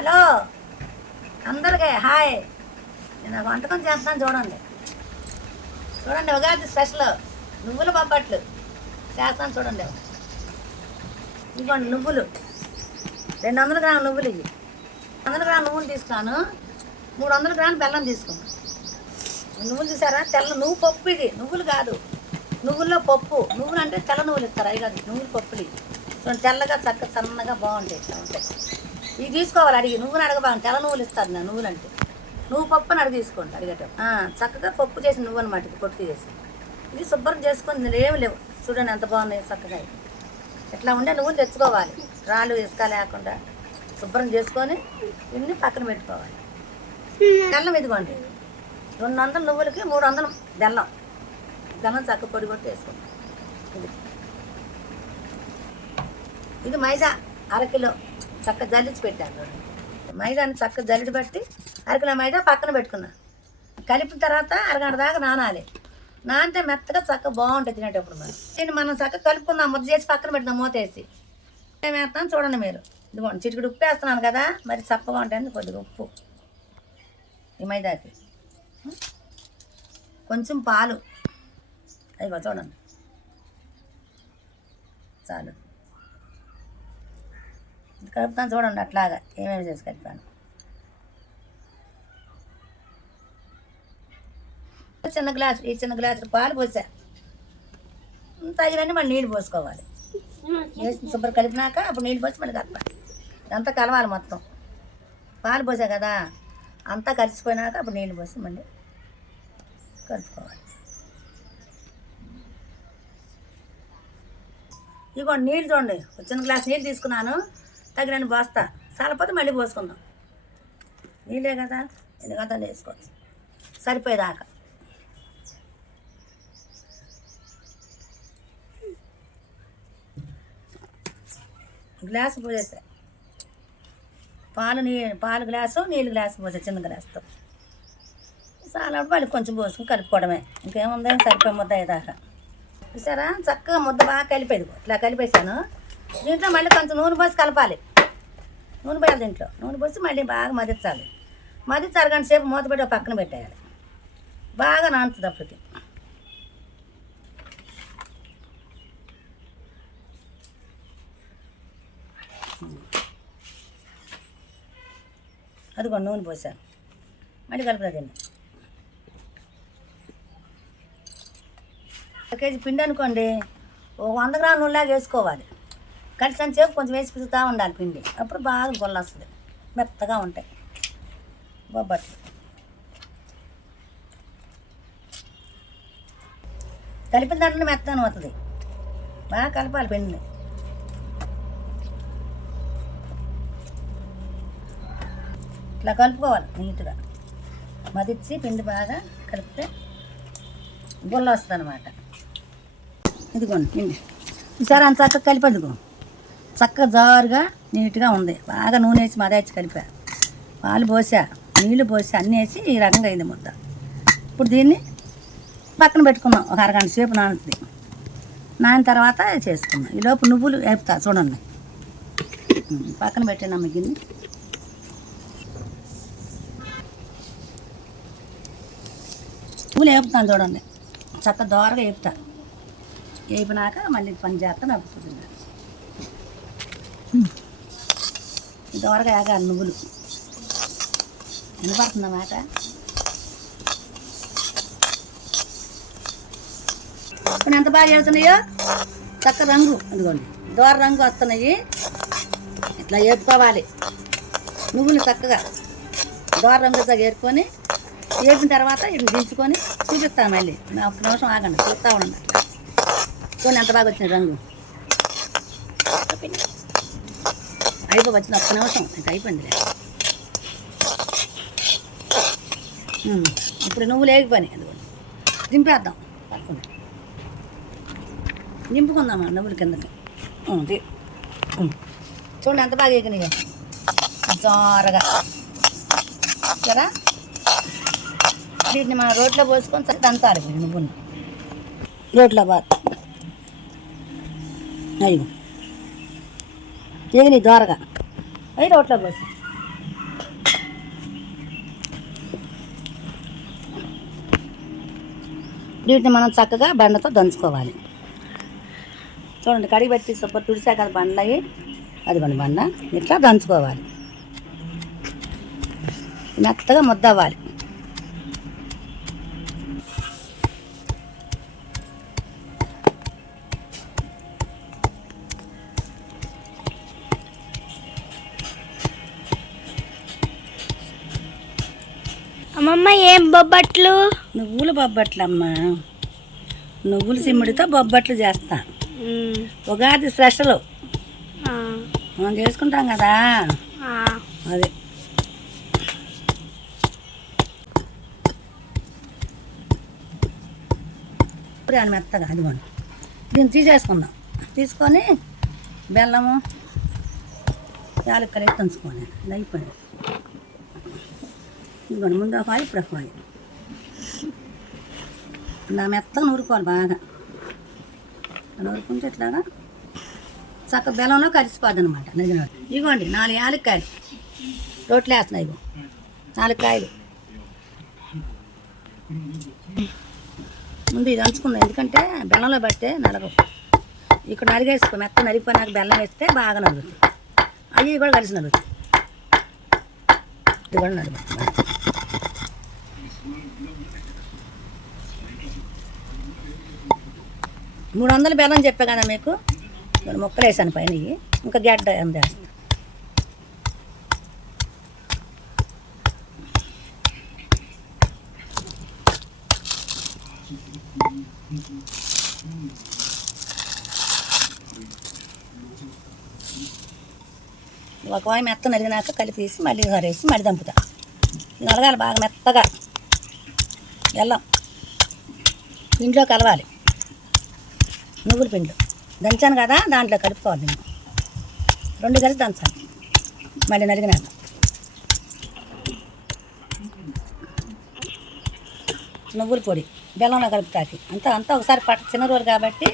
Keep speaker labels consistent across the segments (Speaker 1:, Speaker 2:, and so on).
Speaker 1: Hello. అందరికీ hi. నేను వంటకం చేస్తాను చూడండి. చూడండి ఉగాది స్పెషల్. నువ్వుల బొబ్బట్లు చేస్తాను చూడండి. ఇదిగోండి నువ్వులు. రెండు వందల గ్రాముల నువ్వులు ఇవి. వందల గ్రాముల నువ్వులు తీసుకున్నాను. మూడు వందల గ్రాములు బెల్లం తీసుకున్నాను. నువ్వులు చూసారా? తెల్ల నువ్వు పప్పు ఇది. నువ్వులు కాదు. నువ్వుల్లో పప్పు. నువ్వులు అంటే తెల్ల నువ్వులు ఇస్తారు. అవి కాదు. నువ్వులు పప్పులు ఇవి. తెల్లగా చక్క సన్నగా బాగుంటాయి. ఇట్లా ఉంటాయి ఇది తీసుకోవాలి అడిగి. నువ్వుని అడగబాను తెల్ల నువ్వులు ఇస్తారు నా నువ్వులు అంటే నువ్వు పప్పు అని అడిగి తీసుకోండి అడిగటం చక్కగా పప్పు చేసి నువ్వు అనమాట ఇది పొట్టు చేసి ఇది శుభ్రం చేసుకొని ఏమి లేవు. చూడండి ఎంత బాగున్నాయి చక్కగా ఇట్లా ఉండే నువ్వులు తెచ్చుకోవాలి. రాళ్ళు ఇసుక లేకుండా శుభ్రం చేసుకొని ఇన్ని పక్కన పెట్టుకోవాలి. బెల్లం ఇదిగోండి. రెండు వందల నువ్వులకి మూడు వందలు బెల్లం. బెల్లం చక్క పొడి కొట్టి వేసుకుంటాం ఇది. ఇది మైదా అరకిలో చక్క జల్లించి పెట్టాను. చూడండి మైదాని చక్క జల్లిడి పట్టి అరకిలో మైదా పక్కన పెట్టుకున్నా. కలిపిన తర్వాత అరగంట దాకా నానాలి. నానితే మెత్తగా చక్క బాగుంటుంది తినేటప్పుడు మనం దీన్ని మనం చక్క కలుపుకుందాం ముద్ద చేసి పక్కన పెడదాం మూతేసి ఏమేస్తాం చూడండి మీరు. ఇదిగోండి చిటికడు ఉప్పు వేస్తున్నాను కదా మరి చప్పగా ఉంటుంది కొద్దిగా ఉప్పు. ఈ మైదాకి. కొంచెం పాలు. అదిగో చూడండి. చాలు. కలుపుతాను చూడండి అట్లాగా. ఏమేమి చేసి కలిపాను చిన్న గ్లాసు ఈ చిన్న గ్లాసు పాలు పోసా. తగినన్ని మళ్ళీ నీళ్ళు పోసుకోవాలి. వేసి శుభ్రం కలిపినాక అప్పుడు నీళ్ళు పోసి మళ్ళీ కలపాలి ఇదంతా కలవాలి మొత్తం. పాలు పోసా కదా అంతా కలిసిపోయినాక అప్పుడు నీళ్ళు పోసి మళ్ళీ కలుపుకోవాలి. ఇదిగోండి నీళ్ళు చూడండి. చిన్న గ్లాస్ నీళ్ళు తీసుకున్నాను. తగినన్ని పోస్తా సరిపోతే మళ్ళీ పోసుకుందాం. నీళ్ళే కదా? ఎందుకంతా వేసుకోవచ్చు? సరిపోయేదాకా. గ్లాసు పోసేసా. పాలు నీ పాలు గ్లాసు నీళ్ళు గ్లాసు పోసే చిన్న గ్లాసుతో. చాలా మళ్ళీ కొంచెం పోసుకుని కలుపుకోవడమే. ఇంకేముంది? సరిపోయి ముద్ద అయ్యేదాకా. చూసారా? చక్కగా ముద్ద బాగా కలిపేది. ఇట్లా కలిపేసాను దీంట్లో మళ్ళీ కొంచెం నూనె పోసి కలపాలి. నూనె పోయాలి దీంట్లో. నూనె పోసి మళ్ళీ బాగా మదించాలి. మదించి అరగంట సేపు మూత పెట్టి పక్కన పెట్టేయాలి. బాగా నానుతుంది అప్పటికి. అదిగో నూనె పోసాను. మళ్ళీ కలుపుతా దీన్ని. ఒక కేజీ పిండి అనుకోండి. ఒక వంద గ్రాముల నూనెలాగా వేసుకోవాలి. కలిసి సేపు కొంచెం వేసి పిసుకుతూ ఉండాలి పిండి. అప్పుడు బాగా గొల్లొస్తుంది. మెత్తగా ఉంటాయి. బొబ్బట్లు. కలిపిన దాంట్లో మెత్తగా అవుతుంది. బాగా కలపాలి పిండిని. ఇట్లా కలుపుకోవాలి నీట్గా. మదిచ్చి పిండి బాగా కలిపితే గుల్ల వస్తుంది అనమాట ఇదిగోండి పిండి. ఈసారి అంత చక్కగా కలిపేదిగో చక్కగా జారుగా నీట్గా ఉంది. బాగా నూనె వేసి మదాచి కలిపా. పాలు పోసా నీళ్ళు పోసి అన్నీ వేసి ఈ రకంగా అయింది ముద్ద. ఇప్పుడు దీన్ని పక్కన పెట్టుకున్నాం ఒక అరగంట సేపు నానుతుంది. నానిన తర్వాత చేసుకున్నాం ఈ లోపు నువ్వులు వేపుతా చూడండి. పక్కన పెట్టాను గిన్నె. నువ్వులు వేపుతాను చూడండి. చక్క దోరగా వేపుతా. వేపినాక మళ్ళీ పని చేస్తాను అప్పుడు దోరగా ఆగాలి నువ్వులు. వినపడుతుందా అన్నమాట ఇప్పుడు ఎంత బాగా వెళ్తున్నాయో చక్క రంగు. అందుకోండి దోర రంగు వస్తున్నాయి. ఇట్లా ఏపుకోవాలి. నువ్వులు చక్కగా దోర రంగుతో ఏరుకొని ఏపిన తర్వాత ఇటు దించుకొని చూపిస్తాను మళ్ళీ. నా ఒక్క నిమిషం ఆగండి. చూస్తూ ఉండండి. కొన్ని ఎంత బాగా వచ్చింది రంగు. అయిపో వచ్చిన ఒక్క నిమిషం. ఇంకా అయిపోయిందిలే. ఇప్పుడు నువ్వు లేకపోయినాయి అందుకని దింపేద్దాం. పక్కన దింపుకుందామా నువ్వుల కిందకి? చూడండి ఎంత బాగా ఎగినాయో. జోరగా సరే వీటిని మనం రోట్లో పోసుకొని సరే దంతారు నువ్వు రోట్లో బాగా అయ్యో ఏది ద్వారగా అది రోట్లో పోసి. వీటిని మనం చక్కగా బండతో దంచుకోవాలి. చూడండి కడిగి పెట్టి సూపర్ తుడిసా అది బండ అది అదిగోండి బండ ఇట్లా దంచుకోవాలి. మెత్తగా ముద్ద అవ్వాలి
Speaker 2: అమ్మమ్మ ఏం బొబ్బట్లు?
Speaker 1: నువ్వులు బొబ్బట్లమ్మా నువ్వుల సిమ్ముడితో బొబ్బట్లు చేస్తా. ఉగాది స్పెషల్. మనం చేసుకుంటాం కదా. అది. బిర్యానీ మెత్తగా అదిగోండి. దీన్ని తీసేసుకుందాం. తీసుకొని బెల్లము యాలక్కలు తుంచుకోండి ఇది అయిపోయింది. ఇదిగోండి ముందు ఒక ఆయిల్ ఇప్పుడు ఒక ఆయిల్ నా మెత్తగా నూరుకోవాలి బాగా. నూరుకుంటే ఇట్లాగా చక్క బెలంలో కలిసిపోద్ది అనమాట నిజంగా ఇగోండి నాలుగు యాలక్కాయలు. రోట్లు వేస్తున్నాయి ఇగో నాలుగు కాయలు. ముందు ఇది అంచుకుందాం. ఎందుకంటే బెల్లంలో పడితే నలగవు. ఇక్కడ నలిగేసుకో మెత్త నలిగిపోయినాక బెల్లం వేస్తే బాగా నలుగుతుంది అవి కూడా కలిసి నలుగుతుంది ఇది కూడా నలుగుతుంది మూడు వందల బెల్లం చెప్పా కదా మీకు? నేను ముక్కలు వేసాను పైన ఇంకా గడ్డ ఏం ఒక వాయి మెత్త నలిగినాక కలిపి తీసి మళ్ళీ సరేసి మళ్ళీ దంపుతా. నలగాలి బాగా మెత్తగా. బెల్లం ఇంట్లో కలవాలి. నువ్వుల పిండి. దంచాను కదా దాంట్లో కలుపుకోవాలి నేను రెండు కలిసి దంచాలి. మళ్ళీ నలిగినాక. నువ్వుల పొడి. బెల్లంలో కలుపుతాకి అంతా అంతా ఒకసారి పట్ట చిన్న రోజులు కాబట్టి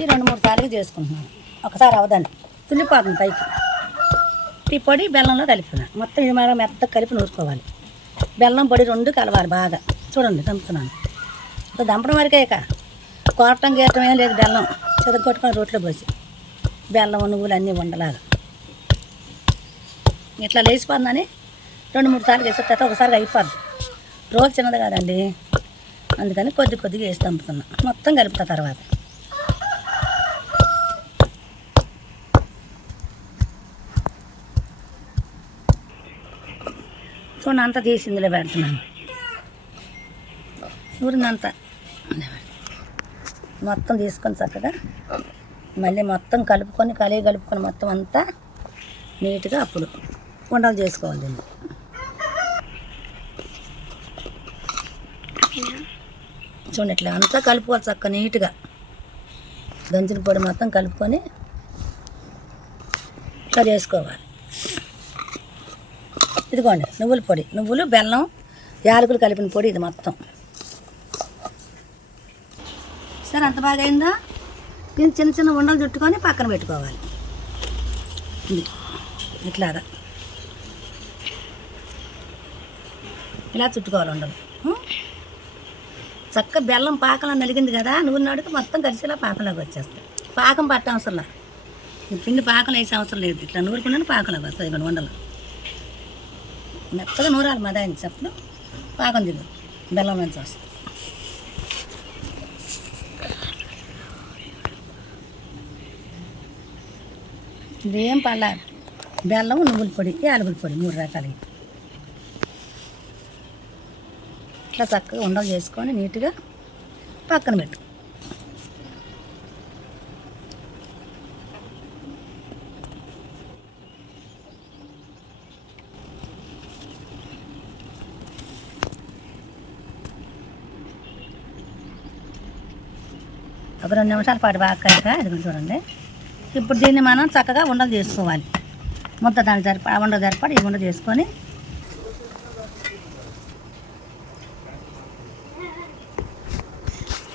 Speaker 1: ఈ రెండు మూడు సార్లు చేసుకుంటున్నాను. ఒకసారి అవదండి. తుల్లిపోతుంది పైకి. ఈ పొడి బెల్లంలో కలిపినాను మొత్తం ఇది మనం మెత్తగా కలిపి నూరుకోవాలి. బెల్లం పొడి రెండు కలవాలి బాగా. చూడండి దంపుతున్నాను. ఇప్పుడు దంపడం వరకే ఇక. కోరటం గీరటం ఏం లేదు బెల్లం. చెదగ కొట్టుకొని రోట్లో పోసి. బెల్లం నువ్వులు అన్నీ ఉండలాగా ఇట్లా లేచిపోతుందని రెండు మూడు సార్లు వేసిన తర్వాత ఒకసారి అయిపోద్ది. రోజు చిన్నది కాదండి. అందుకని కొద్ది కొద్దిగా వేసి దంపుతున్నా. మొత్తం కలుపుతా తర్వాత. చూడండి అంతా తీసి ఇందులో పెడుతున్నాను. ఊరిందంతా. మొత్తం తీసుకొని చక్కగా మళ్ళీ మొత్తం కలుపుకొని కలిగి కలుపుకొని మొత్తం అంతా నీట్గా అప్పుడు ఉండలు చేసుకోవాలి దీన్ని. చూడండి ఇట్లా అంతా కలుపుకోవాలి చక్క నీట్గా. దంచిన పొడి మొత్తం కలుపుకొని కర్రీ చేసుకోవాలి. ఇదిగోండి నువ్వుల పొడి. నువ్వులు బెల్లం యాలకులు కలిపిన పొడి ఇది మొత్తం. చూసారు అంత బాగా అయిందా? దీన్ని చిన్న చిన్న ఉండలు చుట్టుకొని పక్కన పెట్టుకోవాలి. ఇట్లాగా. ఇలా చుట్టుకోవాలి ఉండలు. చక్క బెల్లం పాకంలో నలిగింది కదా నువ్వు నడుకు మొత్తం కలిసిలా పాకంలోకి వచ్చేస్తాయి. పాకం పట్ట అవసరంలా పిండి పాకం వేసే అవసరం లేదు. ఇట్లా నూరుకున్నాను పాకంలోకి వస్తాయి ఇక్కడ ఉండలు. మెత్తగా నూరాలి మదాయింది చెప్పుడు పాకం దిగు. బెల్లం నుంచి వస్తుంది ఇదేం పళ్ళ బెల్లం నువ్వుల పొడి యాలకుల పొడి మూడు రకాలు ఇట్లా చక్కగా ఉండలు చేసుకొని నీట్గా పక్కన పెట్టు. ఒక రెండు నిమిషాల పాటు బాగా అది కొంచెం చూడండి. ఇప్పుడు దీన్ని మనం చక్కగా ఉండలు చేసుకోవాలి. ముద్ద దాని సరిపడ ఉండ సరిపడి ఈ ఉండ చేసుకొని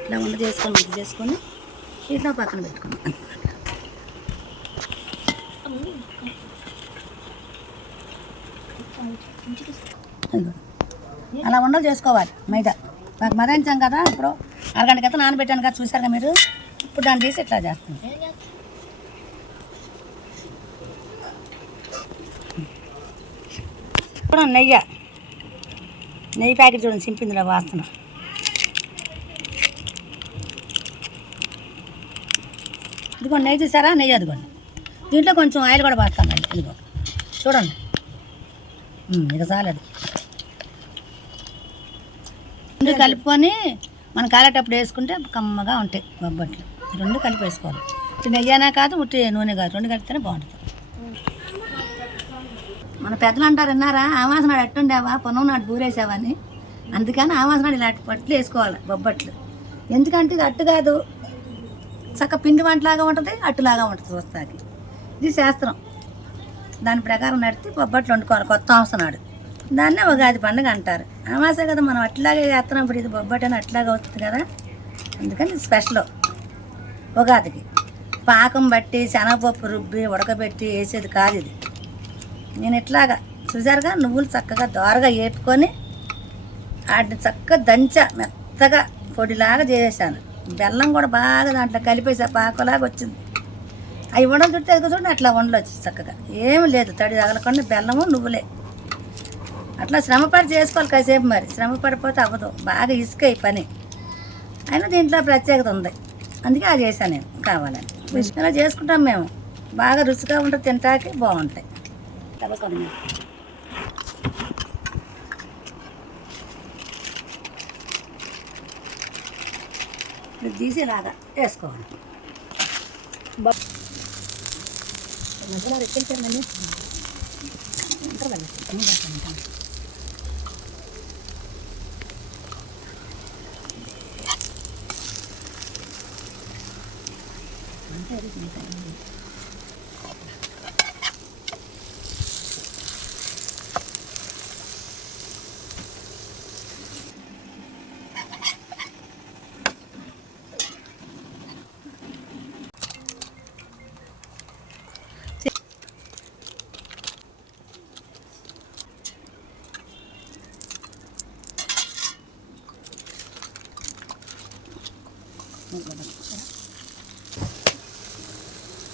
Speaker 1: ఇలా ఉండ చేసుకొని ముద్ద చేసుకొని ఇట్లా పక్కన పెట్టుకున్నాం అలా ఉండలు చేసుకోవాలి మైదా. నాకు మరించాం కదా ఇప్పుడు అరగంట క్రితం నానబెట్టాను కదా చూసారుగా మీరు? ఇప్పుడు దాన్ని తీసి ఇట్లా చేస్తాను కూడా నెయ్యి. నెయ్యి ప్యాకెట్ చూడండి చింపిందిలో వాసన ఇదిగోండి నెయ్యి చూసారా? నెయ్యి అదిగోండి. దీంట్లో కొంచెం ఆయిల్ కూడా పోస్తానండి ఇదిగో. చూడండి. ఇక చాలదు. రెండు కలుపుకొని మనం కాలేటప్పుడు వేసుకుంటే కమ్మగా ఉంటాయి బొబ్బట్లు. రెండు కలిపి వేసుకోవాలి. నెయ్యనా కాదు ఉట్టి నూనె కాదు. రెండు కలిపితేనే బాగుంటుంది. మన పెద్దలు అంటారు విన్నారా? ఆవాస నాడు ఎట్టుండేవా? పొనం నాడు బూరేసావని. అందుకని ఆవాస నాడు ఇలాంటి పట్లు వేసుకోవాలి బొబ్బట్లు. ఎందుకంటే ఇది అట్టు కాదు. చక్క పిండి వంటలాగా ఉంటుంది అట్టులాగా ఉంటుంది చూస్తాకి. ఇది శాస్త్రం. దాని ప్రకారం నడితే బొబ్బట్లు వండుకోవాలి కొత్త అవసరాడు దాన్నే ఉగాది పండుగ అంటారు. అమాసే కదా మనం అట్లాగే చేస్తున్నాం ఇప్పుడు ఇది బొబ్బట్ అని అట్లాగే అవుతుంది కదా. అందుకని ఇది స్పెషల్. ఉగాదికి. పాకం బట్టి శనగపప్పు రుబ్బి ఉడకబెట్టి వేసేది కాదు ఇది. నేను ఇట్లాగా చూసారుగా నువ్వులు చక్కగా దోరగా ఏపుకొని వాటిని చక్కగా దంచ మెత్తగా పొడిలాగా చేసేసాను. బెల్లం కూడా బాగా దాంట్లో కలిపేసా పాకలాగా వచ్చింది. అవి ఉండలు చుట్టూ ఎదుగు చూడండి అట్లా ఉండలు వచ్చింది చక్కగా. ఏమి లేదు తడి తగలకుండా బెల్లము నువ్వులే. అట్లా శ్రమపడి చేసుకోవాలి కాసేపు మరి. శ్రమ పడిపోతే అవ్వదు. బాగా ఇసుక ఈ పని. అయినా దీంట్లో ప్రత్యేకత ఉంది. అందుకే అది చేశాను నేను. కావాలని. విషయంలో చేసుకుంటాం మేము. బాగా రుచిగా ఉంటుంది తింటాకి బాగుంటాయి. తప్పకుండా ఇది తీసి ఇలాగా వేసుకోవాలి మధ్యలో ఎక్కించండి ఉంటారు కదా అంతే అది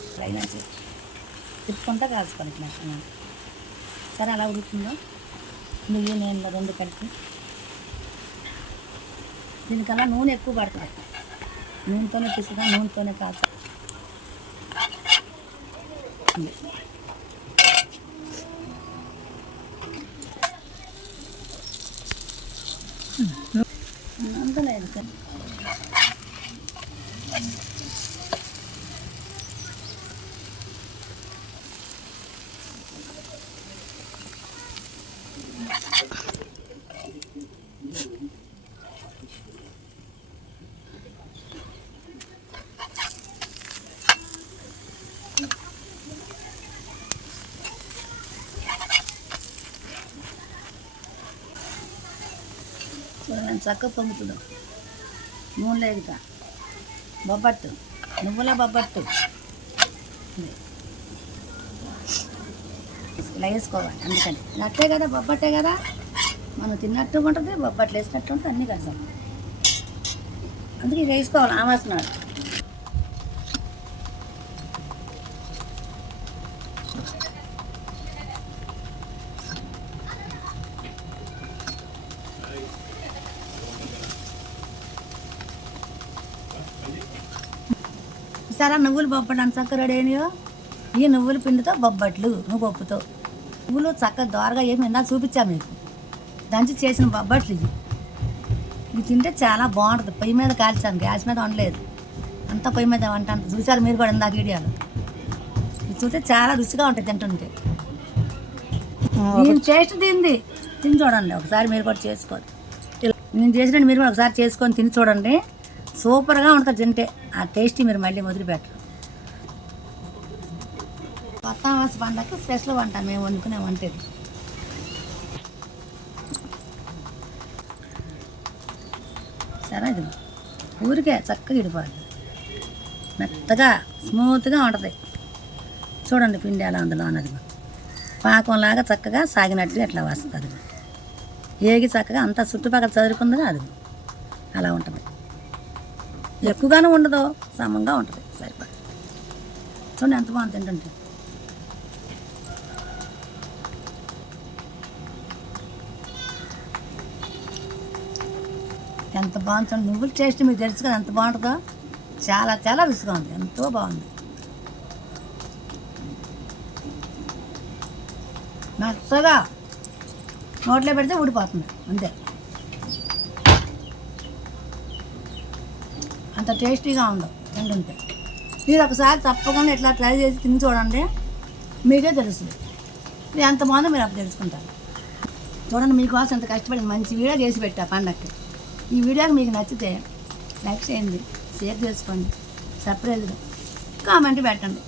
Speaker 1: ఫ్రై మంచి తిప్పుకుంటా కాల్చుకోవాలి ఇట్లా సరే అలా ఉడుకుతుందో నువ్వు నేను రెండు కలిపి. దీనికల్లా నూనె ఎక్కువ పడుతుంది నూనెతోనే తీసుకున్నా నూనెతోనే కాల్చ అంత లేదు సార్ చూడండి చక్కగా పొంగుతుందో నూనె లేదుగా. బొబ్బట్టు. నువ్వుల బొబ్బట్టు. ఇలా వేసుకోవాలి అందుకని. నట్టే కదా బొబ్బట్టే కదా? మనం తిన్నట్టు ఉంటుంది బొబ్బట్లు వేసినట్టు ఉంటుంది అన్నీ కలిసాం అందుకే ఇది వేసుకోవాలి you. సరే నువ్వులు బొబ్బట్లు అంత చక్కగా రెడీ అయినాయో? ఈ నువ్వుల పిండితో బొబ్బట్లు నువ్వు పప్పుతో నువ్వులు చక్కగా దోరగా ఏమి ఇందాక చూపించా మీకు. దంచి చేసిన బొబ్బట్లు ఇవి. ఇవి తింటే చాలా బాగుంటుంది. పొయ్యి మీద కాల్చాను గ్యాస్ మీద వండలేదు. అంతా పొయ్యి మీద వంట అంత చూసారు మీరు కూడా ఇందాక వీడియోలో. ఇది చూస్తే చాలా రుచిగా ఉంటుంది తింటుంటే. దీని టేస్ట్ తింది తిని చూడండి ఒకసారి మీరు కూడా చేసుకోండి. నేను చేసినట్టు మీరు కూడా ఒకసారి చేసుకొని తిని చూడండి. సూపర్గా ఉంటుంది తింటే. ఆ టేస్ట్ మీరు మళ్ళీ వదిలిపెట్టరు. పెట్టరు మాస పండగకి స్పెషల్ వంట మేము వండుకునే వంట ఇది సరే ఇది ఊరికే చక్కగా ఇడిపోద్ది మెత్తగా స్మూత్గా ఉంటుంది. చూడండి పిండి ఎలా అందులో అన్నది పాకంలాగా చక్కగా సాగినట్టుగా ఎట్లా వస్తుంది. ఏగి చక్కగా అంతా చుట్టుపక్కల చదువుకుందిగా అది. అలా ఉంటుంది. ఎక్కువగానే ఉండదు సమంగా ఉంటుంది. సరిపడ చూడండి ఎంత బాగుంది తింటుంటే ఎంత బాగుంది నువ్వులు టేస్ట్ మీకు తెలుసు కదా ఎంత బాగుంటుందో. చాలా చాలా విసుగా ఉంది. ఎంతో బాగుంది. మెత్తగా నోట్లో పెడితే ఊడిపోతుంది. అంతే. అంత టేస్టీగా ఉండవు తింటుంటే. మీరు ఒకసారి తప్పకుండా ఇట్లా ట్రై చేసి తిని చూడండి మీకే తెలుస్తుంది. ఇది ఎంత బాగుందో మీరు అప్పుడు తెలుసుకుంటారు. చూడండి మీకోసం ఎంత కష్టపడి మంచి వీడియో చేసి పెట్టా పండక్కి. ఈ వీడియోకి మీకు నచ్చితే లైక్ చేయండి షేర్ చేసుకోండి సర్ప్రైజ్గా కామెంట్ పెట్టండి.